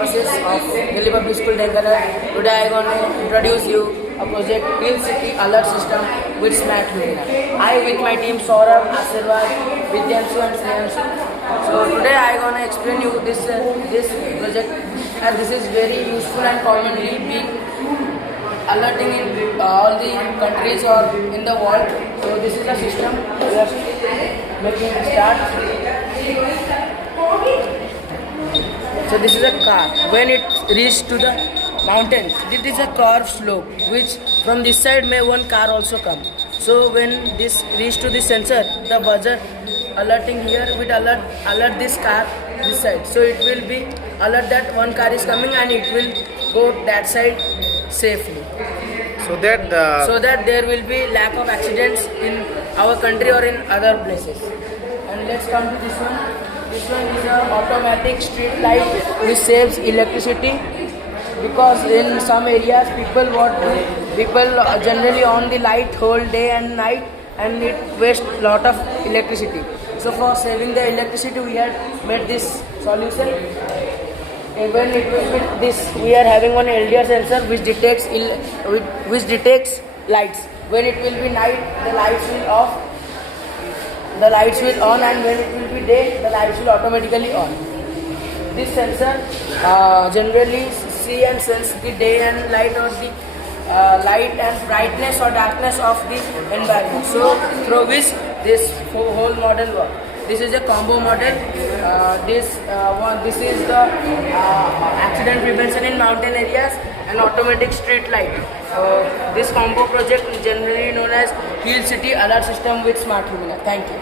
courses of Delhi Public School Dengana. Today I am going to introduce you a project Hill City Alert System with Smart Lumina. I with my team Saurabh, Asirvad, Vidyanshu and Snehanshu. So today I am going to explain you this project, and this is very useful and commonly being alerting in all the countries or in the world. So this is a system we are making a start. So this is a car. When it reaches to the mountain, it is a curved slope, which from this side may one car also come. So when this reaches to the sensor, the buzzer alerting here will alert this car this side. So it will be alert that one car is coming and it will go that side safely. So that there will be lack of accidents in our country or in other places. And let's come to this one. This one is an automatic street light which saves electricity, because in some areas people generally on the light whole day and night, and it wastes lot of electricity. So for saving the electricity we had made this solution. And when it will be this, we are having one LDR sensor which detects lights. When it will be night, the lights will off. The lights will on, and when it will be day, the lights will automatically on. This sensor generally see and sense the day and light, or the light and brightness or darkness of the environment. So through which this whole model works. This is a combo model. This is the accident prevention in mountain areas and automatic street light. This combo project is generally known as Hill City Alert System with Smart Lumina. Thank you.